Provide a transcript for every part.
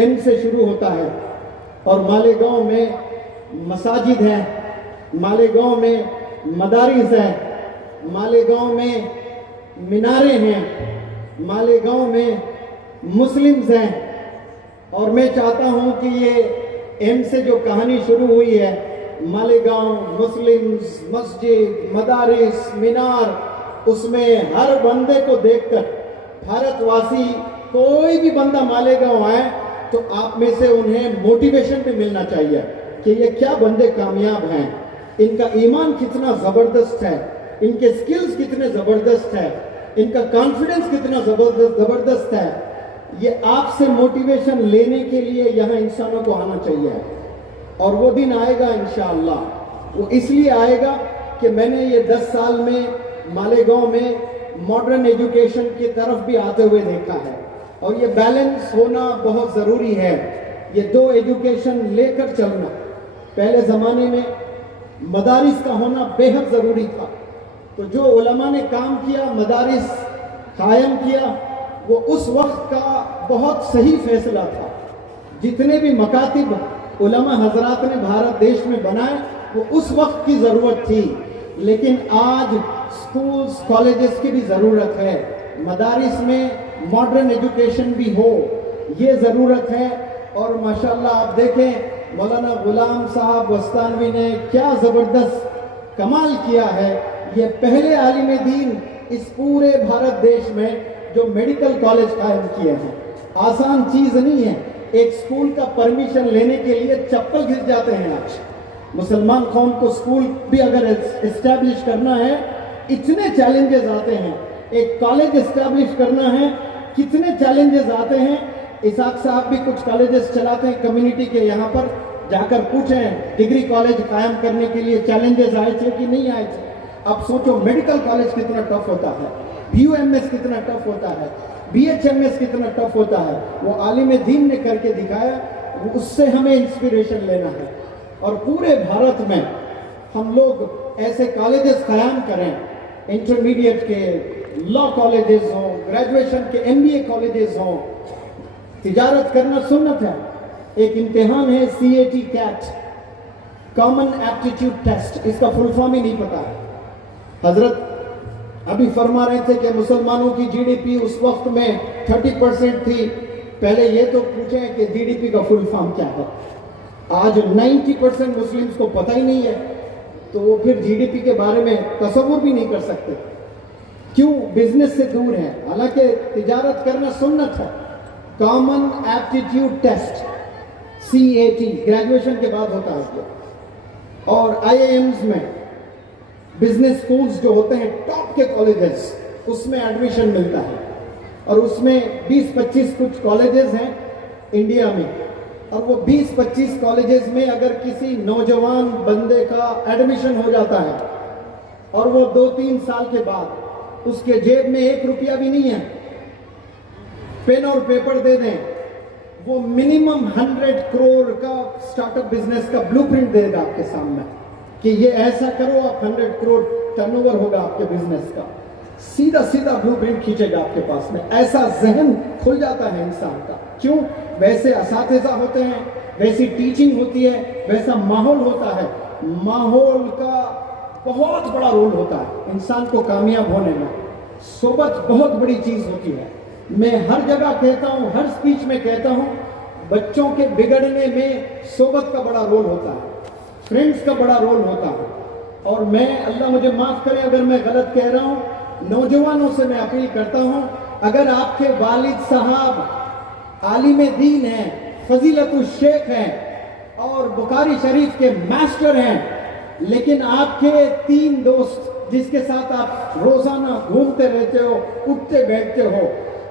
M سے شروع ہوتا ہے، اور مالیگاؤں میں مساجد ہیں، مالیگاؤں میں مدارس ہیں، مالیگاؤں میں میناریں ہیں، مالیگاؤں میں مسلمز ہیں. اور میں چاہتا ہوں کہ یہ ایم سے جو کہانی شروع ہوئی ہے، مالیگاؤں، مسلمز، مسجد، مدارس، مینار، اس میں ہر بندے کو دیکھ کر بھارت واسی کوئی بھی بندہ مالیگاؤں آئے تو آپ میں سے انہیں موٹیویشن بھی ملنا چاہیے کہ یہ کیا بندے کامیاب ہیں، ان کا ایمان کتنا زبردست ہے، ان کے سکلز کتنے زبردست ہے، ان کا کانفیڈنس کتنا زبردست ہے. یہ آپ سے موٹیویشن لینے کے لیے یہاں انسانوں کو آنا چاہیے. اور وہ دن آئے گا انشاءاللہ. وہ اس لیے آئے گا کہ میں نے یہ 10 سال میں مالیگاؤں میں ماڈرن ایجوکیشن کی طرف بھی آتے ہوئے دیکھا ہے، اور یہ بیلنس ہونا بہت ضروری ہے. یہ دو ایجوکیشن لے کر چلنا، پہلے زمانے میں مدارس کا ہونا بے حد ضروری تھا. تو جو علماء نے کام کیا، مدارس قائم کیا، وہ اس وقت کا بہت صحیح فیصلہ تھا. جتنے بھی مکاتب علماء حضرات نے بھارت دیش میں بنائے وہ اس وقت کی ضرورت تھی. لیکن آج سکولز، کالجز کی بھی ضرورت ہے. مدارس میں ماڈرن ایجوکیشن بھی ہو، یہ ضرورت ہے. اور ماشاءاللہ آپ دیکھیں مولانا غلام صاحب وستانوی نے کیا زبردست کمال کیا ہے. یہ پہلے عالم دین اس پورے بھارت دیش میں جو میڈیکل کالج قائم کیے ہیں. آسان چیز نہیں ہے. ایک سکول کا پرمیشن لینے کے لیے چپل گر جاتے ہیں. آج مسلمان قوم کو سکول بھی اگر اسٹیبلش کرنا ہے اتنے چیلنجز آتے ہیں. ایک کالج اسٹیبلش کرنا ہے کتنے چیلنجز آتے ہیں. اسحاق صاحب بھی کچھ کالجز چلاتے ہیں کمیونٹی کے. یہاں پر جا کر پوچھیں ڈگری کالج قائم کرنے کے لیے چیلنجز آئے تھے کہ نہیں آئے تھے. اب سوچو میڈیکل کالج کتنا ٹف ہوتا ہے، بی یو ایم ایس کتنا ٹف ہوتا ہے، بی ایچ ایم ایس کتنا ٹف ہوتا ہے. وہ عالم دین نے کر کے دکھایا، اس سے ہمیں انسپریشن لینا ہے. اور پورے بھارت میں ہم لوگ ایسے کالجز قائم کریں، انٹرمیڈیٹ کے لا کالجز ہوں، گریجویشن کے ایم بی اے کالجز ہوں. تجارت کرنا سنت ہے. ایک امتحان ہے C A T CAT, common aptitude test, اس کا فل فارم ہی نہیں پتا ہے. حضرت ابھی فرما رہے تھے کہ مسلمانوں کی جی ڈی پی اس وقت میں 30% تھی. پہلے یہ تو پوچھیں کہ جی ڈی پی کا فل فارم کیا ہے. آج 90% مسلمز کو پتہ ہی نہیں ہے، تو وہ پھر جی ڈی پی کے بارے میں تصور بھی نہیں کر سکتے. کیوں؟ بزنس سے دور ہیں. حالانکہ تجارت کرنا سنت ہے. Common aptitude test C A T graduation کے بعد ہوتا ہے. اور آئی آئی ایمز میں بزنس سکولز جو ہوتے ہیں ٹاپ کے کالجز، اس میں ایڈمیشن ملتا ہے. اور اس میں 20-25 کچھ کالجز ہیں انڈیا میں. اور وہ 20-25 کالجز میں اگر کسی نوجوان بندے کا ایڈمیشن ہو جاتا ہے اور وہ 2-3 سال کے بعد اس کے جیب میں 1 روپیہ بھی نہیں ہے، پین اور پیپر دے دیں، وہ منیمم 100 کروڑ کا سٹارٹ اپ بزنس کا بلو پرنٹ دے گا آپ کے سامنے کہ یہ ایسا کرو، آپ 100 کروڑ ٹرن اوور ہوگا آپ کے بزنس کا. سیدھا بلو پرنٹ کھینچے گا آپ کے پاس میں. ایسا ذہن کھل جاتا ہے انسان کا. کیوں؟ ویسے اساتذہ ہوتے ہیں، ویسی ٹیچنگ ہوتی ہے، ویسا ماحول ہوتا ہے. ماحول کا بہت بڑا رول ہوتا ہے انسان کو کامیاب ہونے میں. صحبت بہت بڑی چیز ہوتی ہے. میں ہر جگہ کہتا ہوں، ہر سپیچ میں کہتا ہوں، بچوں کے بگڑنے میں صحبت کا بڑا رول ہوتا ہے، فرینڈز کا بڑا رول ہوتا ہے. اور میں، اللہ مجھے معاف کرے اگر میں غلط کہہ رہا ہوں، نوجوانوں سے میں اپیل کرتا ہوں، اگر آپ کے والد صاحب عالم دین ہیں، فضیلت الشیخ ہیں اور بخاری شریف کے ماسٹر ہیں، لیکن آپ کے 3 دوست جس کے ساتھ آپ روزانہ گھومتے رہتے ہو، اٹھتے بیٹھتے ہو،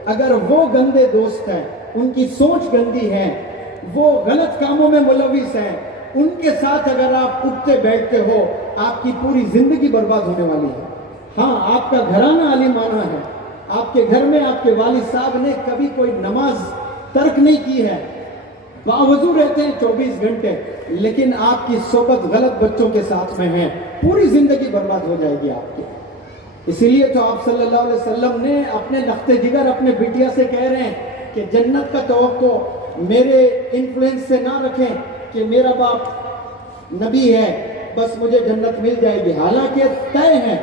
اگر وہ گندے دوست ہیں، ان کی سوچ گندی ہے، وہ غلط کاموں میں ملوث ہیں، ان کے ساتھ اگر آپ اٹھتے بیٹھتے ہو، آپ کی پوری زندگی برباد ہونے والی ہے. ہاں، آپ کا گھرانہ عالمانہ ہے، آپ کے گھر میں آپ کے والد صاحب نے کبھی کوئی نماز ترک نہیں کی ہے، باوضو رہتے ہیں 24 گھنٹے، لیکن آپ کی صحبت غلط بچوں کے ساتھ میں ہے، پوری زندگی برباد ہو جائے گی آپ کی. اسی لیے تو آپ صلی اللہ علیہ وسلم نے اپنے لخت جگر اپنے بیٹیا سے کہہ رہے ہیں کہ جنت کا توقع میرے انفلوئنس سے نہ رکھیں کہ میرا باپ نبی ہے بس مجھے جنت مل جائے گی، حالانکہ طے ہے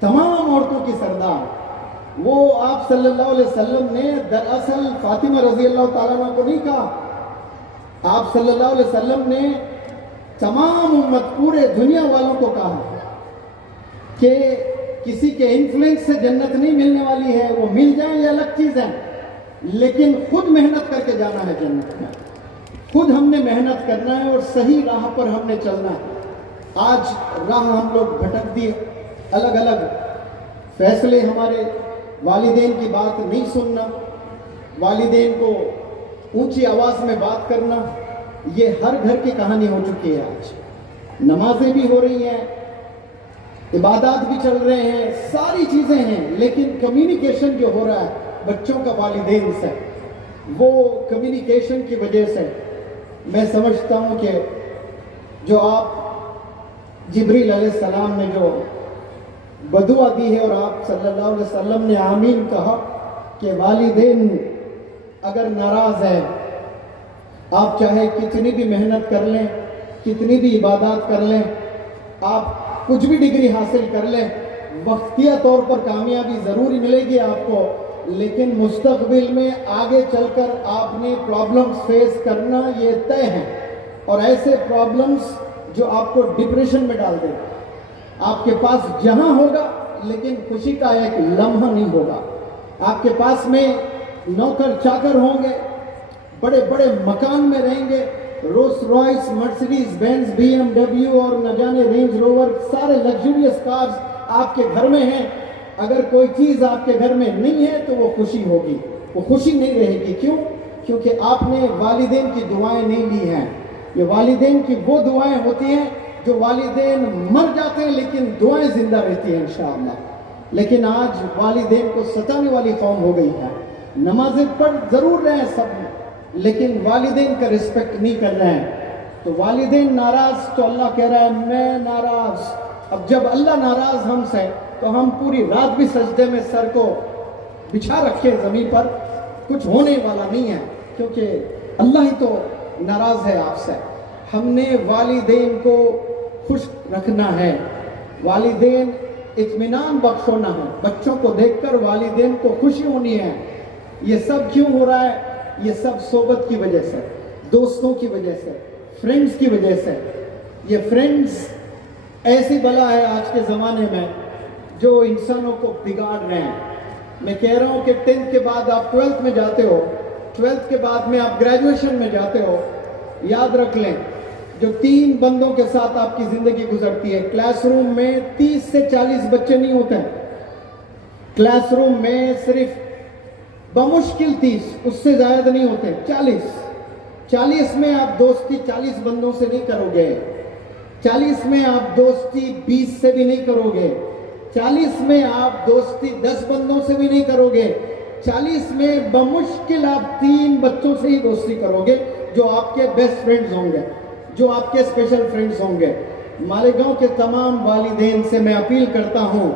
تمام عورتوں کی سردار وہ آپ صلی اللہ علیہ وسلم نے دراصل فاطمہ رضی اللہ تعالیٰ عنہ کو نہیں کہا، آپ صلی اللہ علیہ وسلم نے تمام امت پورے دنیا والوں کو کہا کہ کسی کے انفلوئنس سے جنت نہیں ملنے والی ہے، وہ مل جائیں یہ الگ چیز ہے، لیکن خود محنت کر کے جانا ہے جنت میں، خود ہم نے محنت کرنا ہے اور صحیح راہ پر ہم نے چلنا ہے۔ آج راہ ہم لوگ بھٹک دیے، الگ الگ فیصلے، ہمارے والدین کی بات نہیں سننا، والدین کو اونچی آواز میں بات کرنا، یہ ہر گھر کی کہانی ہو چکی ہے۔ آج نمازیں بھی ہو رہی ہیں، عبادات بھی چل رہے ہیں، ساری چیزیں ہیں، لیکن کمیونیکیشن جو ہو رہا ہے بچوں کا والدین سے، وہ کمیونیکیشن کی وجہ سے میں سمجھتا ہوں کہ جو آپ جبریل علیہ السلام نے جو بدعا دی ہے اور آپ صلی اللہ علیہ وسلم نے آمین کہا کہ والدین اگر ناراض ہے، آپ چاہے کتنی بھی محنت کر لیں، کتنی بھی عبادات کر لیں، آپ کچھ بھی ڈگری حاصل کر لیں، وقتیہ طور پر کامیابی ضروری ملے گی آپ کو، لیکن مستقبل میں آگے چل کر آپ نے پرابلمز فیس کرنا یہ طے ہے، اور ایسے پرابلمز جو آپ کو ڈپریشن میں ڈال دے گا۔ آپ کے پاس جہاں ہوگا لیکن خوشی کا ایک لمحہ نہیں ہوگا، آپ کے پاس میں نوکر چاکر ہوں گے، بڑے بڑے مکان میں رہیں گے، Rolls Royce, Mercedes Benz, B M W اور نہ جانے رینج روور، سارے لگژریس کارز آپ کے گھر میں ہیں، اگر کوئی چیز آپ کے گھر میں نہیں ہے تو وہ خوشی ہوگی، وہ خوشی نہیں رہے گی۔ کیوں؟ کیونکہ آپ نے والدین کی دعائیں نہیں لی ہیں۔ یہ والدین کی وہ دعائیں ہوتی ہیں جو والدین مر جاتے ہیں لیکن دعائیں زندہ رہتی ہیں انشاءاللہ۔ لیکن آج والدین کو ستانے والی قوم ہو گئی ہے، نمازیں پڑھ ضرور رہے ہیں سب لیکن والدین کا رسپیکٹ نہیں کر رہے ہیں، تو والدین ناراض تو اللہ کہہ رہا ہے میں ناراض۔ اب جب اللہ ناراض ہم سے تو ہم پوری رات بھی سجدے میں سر کو بچھا رکھے زمین پر، کچھ ہونے والا نہیں ہے، کیونکہ اللہ ہی تو ناراض ہے آپ سے۔ ہم نے والدین کو خوش رکھنا ہے، والدین اطمینان بخش ہونا ہے، بچوں کو دیکھ کر والدین کو خوشی ہونی ہے۔ یہ سب کیوں ہو رہا ہے؟ یہ سب صحبت کی وجہ سے، دوستوں کی وجہ سے، فرینڈز کی وجہ سے۔ یہ فرینڈز ایسی بلا ہے آج کے زمانے میں جو انسانوں کو بگاڑ رہے ہیں۔ میں کہہ رہا ہوں کہ 10th کے بعد آپ 12th میں جاتے ہو، 12th کے بعد میں آپ گریجویشن میں جاتے ہو، یاد رکھ لیں جو 3 بندوں کے ساتھ آپ کی زندگی گزرتی ہے۔ کلاس روم میں 30 سے 40 بچے نہیں ہوتے ہیں، کلاس روم میں صرف بمشکل 30، اس سے زیادہ نہیں ہوتے، 40 میں آپ دوستی 40 بندوں سے نہیں کرو گے، 40 میں آپ دوستی 20 سے بھی نہیں کرو گے، 40 میں آپ دوستی 10 بندوں سے بھی نہیں کرو گے، 40 میں بمشکل آپ 3 بچوں سے ہی دوستی کرو گے جو آپ کے بیسٹ فرینڈز ہوں گے، جو آپ کے اسپیشل فرینڈز ہوں گے۔ مالیگاؤں کے تمام والدین سے میں اپیل کرتا ہوں،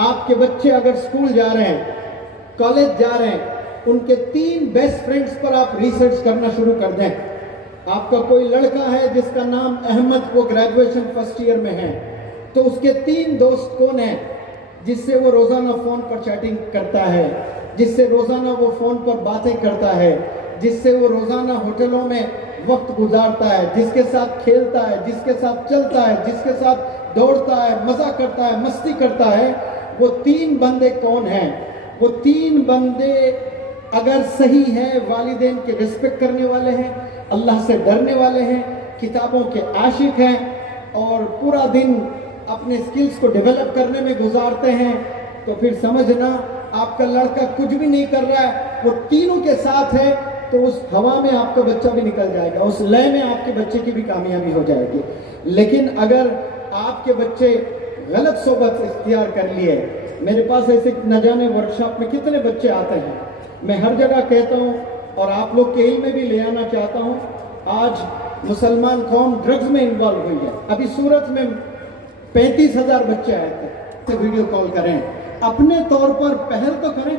آپ کے بچے اگر اسکول جا رہے ہیں، کالج جا رہے ہیں، ان کے 3 بیسٹ فرینڈز پر آپ ریسرچ کرنا شروع کر دیں۔ آپ کا کوئی لڑکا ہے جس کا نام احمد، وہ گریجویشن فرسٹ ایئر میں ہے، تو اس کے 3 دوست کون ہیں جس سے وہ روزانہ فون پر چیٹنگ کرتا ہے، جس سے روزانہ وہ فون پر باتیں کرتا ہے، جس سے وہ روزانہ ہوٹلوں میں وقت گزارتا ہے، جس کے ساتھ کھیلتا ہے، جس کے ساتھ چلتا ہے، جس کے ساتھ دوڑتا ہے، مزہ کرتا ہے، مستی کرتا ہے، وہ 3 بندے کون ہیں؟ وہ 3 بندے اگر صحیح ہیں، والدین کے رسپیکٹ کرنے والے ہیں، اللہ سے ڈرنے والے ہیں، کتابوں کے عاشق ہیں اور پورا دن اپنے سکلز کو ڈیولپ کرنے میں گزارتے ہیں، تو پھر سمجھنا آپ کا لڑکا کچھ بھی نہیں کر رہا ہے، وہ تینوں کے ساتھ ہے تو اس ہوا میں آپ کا بچہ بھی نکل جائے گا، اس لے میں آپ کے بچے کی بھی کامیابی ہو جائے گی۔ لیکن اگر آپ کے بچے غلط صحبت اختیار کر لیے، میرے پاس ایسے نہ جانے ورکشاپ میں کتنے بچے آتے ہیں، میں ہر جگہ کہتا ہوں اور آپ لوگ کے علم میں بھی لے آنا چاہتا ہوں، آج مسلمان قوم ڈرگز میں انوالو ہوئی ہے۔ ابھی سورت میں 35,000 بچے آئے تھے، ویڈیو کال کریں، اپنے طور پر پہل تو کریں،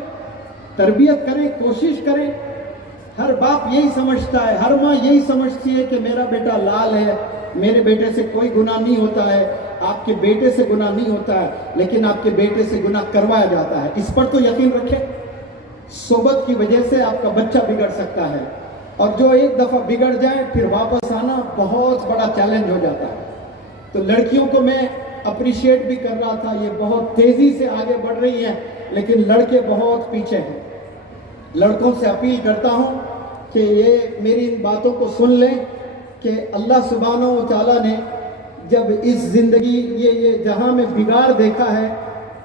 تربیت کریں، کوشش کریں، ہر باپ یہی سمجھتا ہے, ہر ماں یہی سمجھتی ہے کہ میرا بیٹا لال ہے, میرے بیٹے سے کوئی گناہ نہیں ہوتا ہے. آپ کے بیٹے سے گناہ نہیں ہوتا ہے, لیکن آپ کے بیٹے سے گناہ کروایا جاتا ہے. اس پر تو یقین رکھیں, صحبت کی وجہ سے آپ کا بچہ بگڑ سکتا ہے, اور جو ایک دفعہ بگڑ جائے پھر واپس آنا بہت بڑا چیلنج ہو جاتا ہے. تو لڑکیوں کو میں اپریشیٹ بھی کر رہا تھا, یہ بہت تیزی سے آگے بڑھ رہی ہیں, لیکن لڑکے بہت پیچھے ہیں. لڑکوں سے اپیل کرتا ہوں کہ یہ میری ان باتوں کو سن لیں کہ اللہ سبحانہ و تعالیٰ نے جب اس زندگی یہ جہاں میں بگاڑ دیکھا ہے,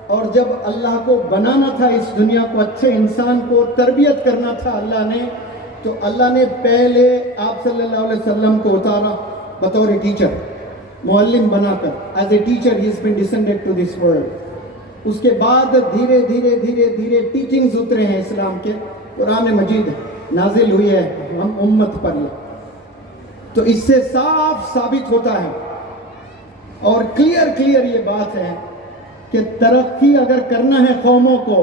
اور جب اللہ کو بنانا تھا, اس دنیا کو اچھے انسان کو تربیت کرنا تھا اللہ نے, تو اللہ نے پہلے آپ صلی اللہ علیہ وسلم کو اتارا بطور ٹیچر, معلم بنا کر. As a teacher he has been descended to this world. اس کے بعد دھیرے دھیرے دھیرے دھیرے ٹیچنگز اترے ہیں اسلام کے, قرآن مجید نازل ہوئی ہے ہم امت پر. تو اس سے صاف ثابت ہوتا ہے اور کلیئر یہ بات ہے کہ ترقی اگر کرنا ہے قوموں کو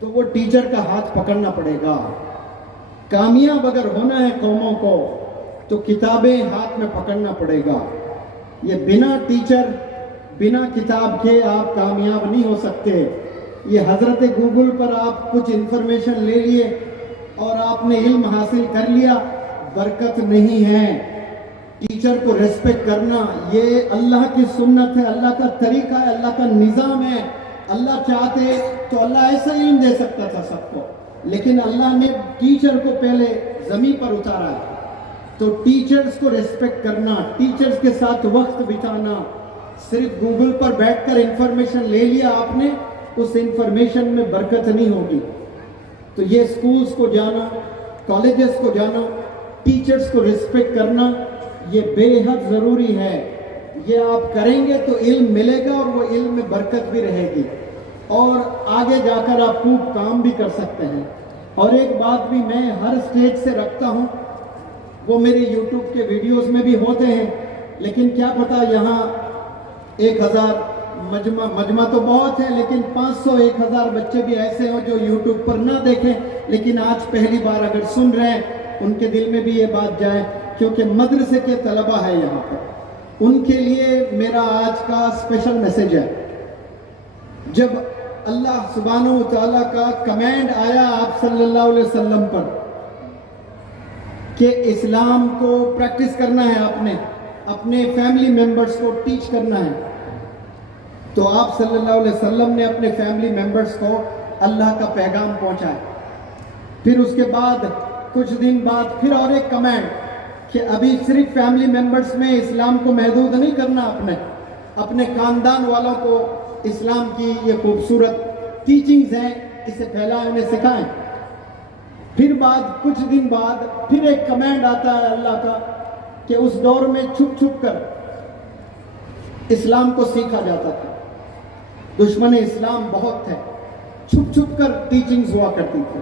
تو وہ ٹیچر کا ہاتھ پکڑنا پڑے گا. کامیاب اگر ہونا ہے قوموں کو تو کتابیں ہاتھ میں پکڑنا پڑے گا. یہ بنا ٹیچر بنا کتاب کے آپ کامیاب نہیں ہو سکتے. یہ حضرت گوگل پر آپ کچھ انفارمیشن لے لیے اور آپ نے علم حاصل کر لیا, برکت نہیں ہے. ٹیچر کو ریسپیکٹ کرنا یہ اللہ کی سنت ہے, اللہ کا طریقہ ہے, اللہ کا نظام ہے. اللہ چاہتے تو اللہ ایسا علم دے سکتا تھا سب کو, لیکن اللہ نے ٹیچر کو پہلے زمین پر اتارا ہے. تو ٹیچرز کو ریسپیکٹ کرنا, ٹیچرز کے ساتھ وقت بتانا. صرف گوگل پر بیٹھ کر انفارمیشن لے لیا آپ نے, اس انفارمیشن میں برکت نہیں ہوگی. تو یہ سکولز کو جانا, کالجز کو جانا, ٹیچرز کو ریسپیکٹ کرنا یہ بے حد ضروری ہے. یہ آپ کریں گے تو علم ملے گا اور وہ علم میں برکت بھی رہے گی, اور آگے جا کر آپ خوب کام بھی کر سکتے ہیں. اور ایک بات بھی میں ہر سٹیج سے رکھتا ہوں, وہ میرے یوٹیوب کے ویڈیوز میں بھی ہوتے ہیں, لیکن کیا پتا یہاں 1000 مجمع تو بہت ہے, لیکن 500-1000 بچے بھی ایسے ہوں جو یوٹیوب پر نہ دیکھیں, لیکن آج پہلی بار اگر سن رہے ہیں ان کے دل میں بھی یہ بات جائے, کیونکہ مدرسے کے طلبہ ہے یہاں پر. ان کے لیے میرا آج کا اسپیشل میسج ہے. جب اللہ سبحانہ و تعالیٰ کا کمینڈ آیا آپ صلی اللہ علیہ وسلم پر کہ اسلام کو پریکٹس کرنا ہے, آپ نے اپنے فیملی ممبرز کو ٹیچ کرنا ہے, تو آپ صلی اللہ علیہ وسلم نے اپنے فیملی ممبرز کو اللہ کا پیغام پہنچایا. پھر اس کے بعد کچھ دن بعد پھر اور ایک کمینڈ کہ ابھی صرف فیملی ممبرز میں اسلام کو محدود نہیں کرنا, اپنے خاندان والوں کو اسلام کی یہ خوبصورت ٹیچنگز ہیں اسے پھیلائیں, انہیں سکھائیں. پھر بعد کچھ دن بعد پھر ایک کمینڈ آتا ہے اللہ کا کہ اس دور میں چھپ چھپ کر اسلام کو سیکھا جاتا تھا. دشمن اسلام بہت تھے, چھپ چھپ کر ٹیچنگز ہوا کرتی تھی.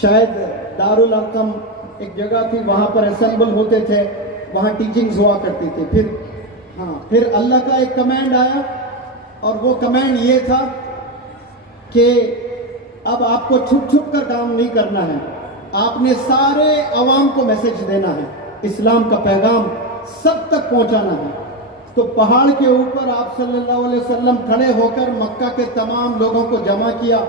شاید دارالارقم ایک جگہ تھی, وہاں پر اسمبل ہوتے تھے, وہاں ٹیچنگز ہوا کرتی تھی. پھر اللہ کا ایک کمینڈ آیا, اور وہ کمینڈ یہ تھا کہ اب آپ کو چھپ چھپ کر کام نہیں کرنا ہے, آپ نے سارے عوام کو میسج دینا ہے, اسلام کا پیغام سب تک پہنچانا ہے. تو پہاڑ کے اوپر آپ صلی اللہ علیہ وسلم کھڑے ہو کر مکہ کے تمام لوگوں کو جمع کیا,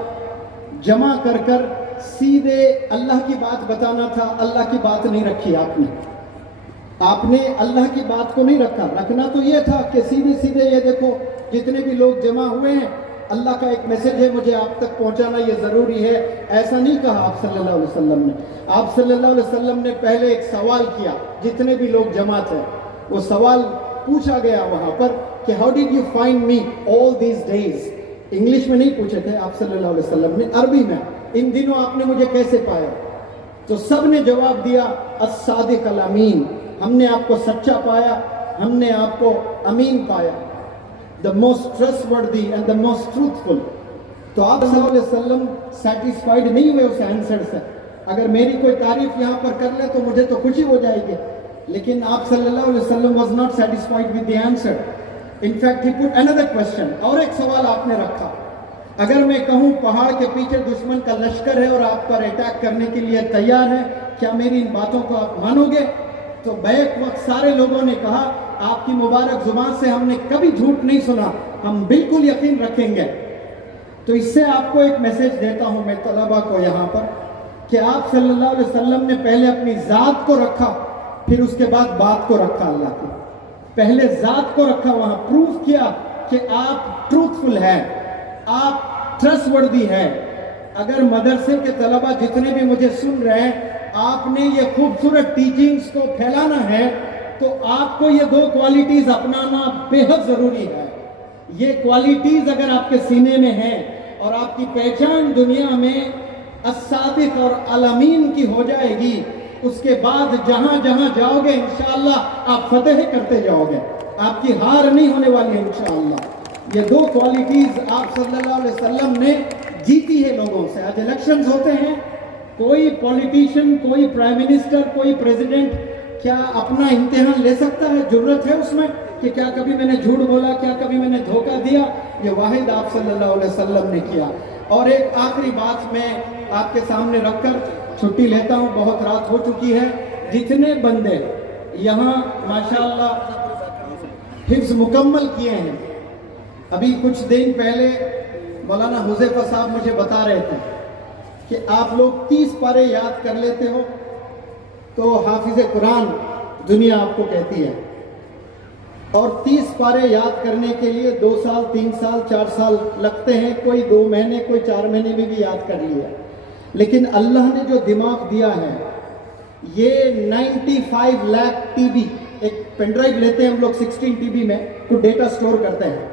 جمع کر کر سیدھے اللہ کی بات بتانا تھا. اللہ کی بات نہیں رکھی آپ نے اللہ کی بات کو نہیں رکھا. رکھنا تو یہ تھا کہ سیدھے یہ دیکھو جتنے بھی لوگ جمع ہوئے ہیں, اللہ کا ایک میسج ہے, مجھے آپ تک پہنچانا یہ ضروری ہے. ایسا نہیں کہا آپ صلی اللہ علیہ وسلم نے. آپ صلی اللہ علیہ وسلم نے پہلے ایک سوال کیا, جتنے بھی لوگ جمع تھے وہ سوال پوچھا گیا وہاں پر کہ how did you find me all these days. English میں نہیں پوچھے تھے آپ صلی اللہ علیہ وسلم نے, عربی میں, ان دنوں آپ نے مجھے کیسے پایا. تو سب نے جواب دیا الصادق الامین, ہم نے آپ کو سچا پایا, ہم نے آپ کو امین پایا, the most trustworthy and the most truthful. تو آپ صلی اللہ علیہ وسلم سیٹسفائیڈ نہیں ہوئے اس آنسر سے. اگر میری کوئی تعریف یہاں پر کر لے تو مجھے تو خوشی ہو جائے گی, لیکن آپ صلی اللہ علیہ وسلم was not satisfied with the answer. In fact, he put another question. اور ایک سوال آپ نے رکھا, اگر میں کہوں پہاڑ کے پیچھے دشمن کا لشکر ہے اور آپ پر اٹیک کرنے کے لیے تیار ہے، کیا میری ان باتوں کو آپ مانو گے؟ تو بیک وقت سارے لوگوں نے کہا آپ کی مبارک زبان سے ہم نے کبھی جھوٹ نہیں سنا، ہم بالکل یقین رکھیں گے۔ تو اس سے آپ کو ایک میسج دیتا ہوں میں طلبہ کو یہاں پر، کہ آپ صلی اللہ علیہ وسلم نے پہلے اپنی ذات کو رکھا، پھر اس کے بعد بات کو رکھا اللہ کی۔ پہلے ذات کو رکھا، وہاں پروف کیا کہ آپ ٹروتھفل ہیں، آپ ٹرسٹ وردی ہیں۔ اگر مدرسے کے طلبہ جتنے بھی مجھے سن رہے ہیں، آپ نے یہ خوبصورت ٹیچنگز کو پھیلانا ہے تو آپ کو یہ 2 کوالٹیز اپنانا بے حد ضروری ہے۔ یہ کوالٹیز اگر آپ کے سینے میں ہیں اور آپ کی پہچان دنیا میں الصادق اور الامین کی ہو جائے گی، اس کے بعد جہاں جہاں جاؤ گے انشاءاللہ آپ فتح کرتے جاؤ گے، آپ کی ہار نہیں ہونے والی ہے انشاءاللہ۔ یہ 2 کوالٹیز آپ صلی اللہ علیہ وسلم نے جیتی ہے لوگوں سے۔ آج الیکشنز ہوتے ہیں، کوئی پولیٹیشین، کوئی پرائم منسٹر، کوئی پریزیڈنٹ کیا اپنا امتحان لے سکتا ہے؟ جرت ہے اس میں کہ کیا کبھی میں نے جھوٹ بولا، کیا کبھی میں نے دھوکہ دیا؟ یہ واحد آپ صلی اللہ علیہ وسلم نے کیا۔ اور ایک آخری بات میں آپ کے سامنے رکھ کر چھٹی لیتا ہوں، بہت رات ہو چکی ہے۔ جتنے بندے یہاں ماشاءاللہ حفظ مکمل کیے ہیں، ابھی کچھ دن پہلے مولانا حذیفہ صاحب مجھے بتا رہے تھے کہ آپ لوگ 30 پارے یاد کر لیتے ہو تو حافظ قرآن دنیا آپ کو کہتی ہے، اور 30 پارے یاد کرنے کے لیے 2 سال 3 سال 4 سال لگتے ہیں، کوئی 2 مہینے کوئی 4 مہینے میں بھی یاد کر لیا۔ لیکن اللہ نے جو دماغ دیا ہے، یہ 95 لاکھ ٹی بی، ایک پین ڈرائیو لیتے ہیں ہم لوگ 16 ٹی بی میں تو ڈیٹا سٹور کرتے ہیں،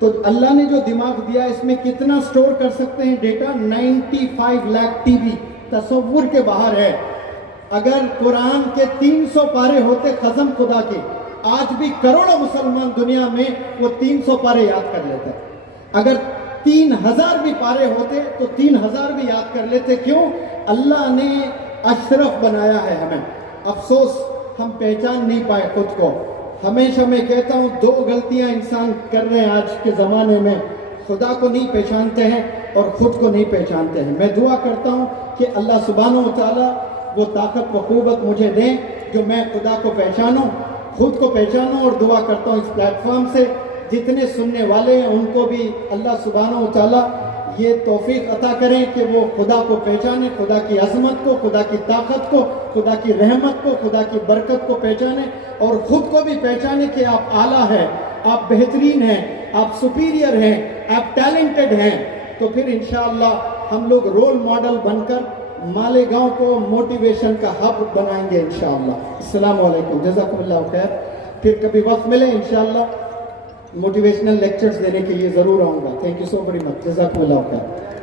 تو اللہ نے جو دماغ دیا اس میں کتنا سٹور کر سکتے ہیں ڈیٹا؟ 95 لاکھ ٹی بی، تصور کے باہر ہے۔ اگر قرآن کے 300 پارے ہوتے ختم خدا کے، آج بھی کروڑوں مسلمان دنیا میں وہ 300 پارے یاد کر لیتے۔ اگر 3000 بھی پارے ہوتے تو 3000 بھی یاد کر لیتے۔ کیوں؟ اللہ نے اشرف بنایا ہے ہمیں۔ افسوس ہم پہچان نہیں پائے خود کو۔ ہمیشہ میں کہتا ہوں 2 غلطیاں انسان کر رہے ہیں آج کے زمانے میں، خدا کو نہیں پہچانتے ہیں اور خود کو نہیں پہچانتے ہیں۔ میں دعا کرتا ہوں کہ اللہ سبحانہ و تعالی وہ طاقت و قوت مجھے دیں جو میں خدا کو پہچانوں، خود کو پہچانوں، اور دعا کرتا ہوں اس پلیٹ فارم سے جتنے سننے والے ہیں ان کو بھی اللہ سبحانہ و تعالی یہ توفیق عطا کریں کہ وہ خدا کو پہچانیں، خدا کی عظمت کو، خدا کی طاقت کو، خدا کی رحمت کو، خدا کی برکت کو پہچانیں، اور خود کو بھی پہچانیں کہ آپ اعلیٰ ہیں، آپ بہترین ہیں، آپ سپیریئر ہیں، آپ ٹیلنٹڈ ہیں۔ تو پھر انشاءاللہ ہم لوگ رول ماڈل بن کر مالیگاؤں کو موٹیویشن کا ہب بنائیں گے انشاءاللہ۔ السلام علیکم، جزاکم اللہ خیر۔ پھر کبھی وقت ملے انشاءاللہ موٹیویشنل لیکچرز دینے کے لیے ضرور آؤں گا۔ Thank you so very much, جزاکم اللہ خیر۔